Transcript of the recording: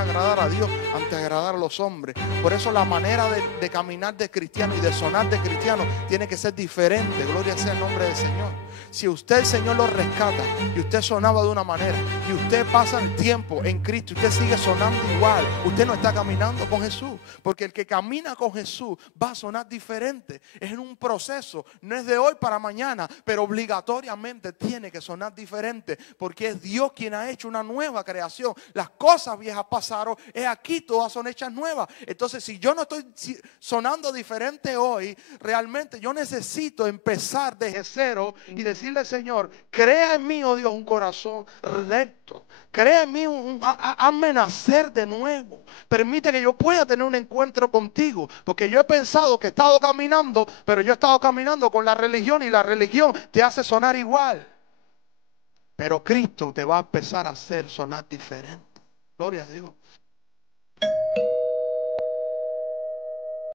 agradar a Dios antes de agradar a los hombres. Por eso la manera de caminar de cristiano y de sonar de cristiano tiene que ser diferente. Gloria sea el nombre del Señor. Si usted, el Señor lo rescata y usted sonaba de una manera y usted pasa el tiempo en Cristo y usted sigue sonando igual, usted no está caminando con Jesús. Porque el que camina con Jesús va a sonar diferente. Es en un proceso, no es de hoy para mañana, pero obligatoriamente tiene que sonar diferente, porque es Dios quien ha hecho una nueva creación. Las cosas viejas pasaron, es aquí, todas son hechas nuevas. Entonces, si yo no estoy sonando diferente hoy, realmente yo necesito empezar desde cero y decirle: Señor, crea en mí, oh Dios, un corazón recto. Crea en mí, hazme nacer de nuevo. Permite que yo pueda tener un encuentro contigo, porque yo he pensado que he estado caminando, pero yo he estado caminando con la religión y la religión te hace sonar igual. Pero Cristo te va a empezar a hacer sonar diferente. Gloria a Dios.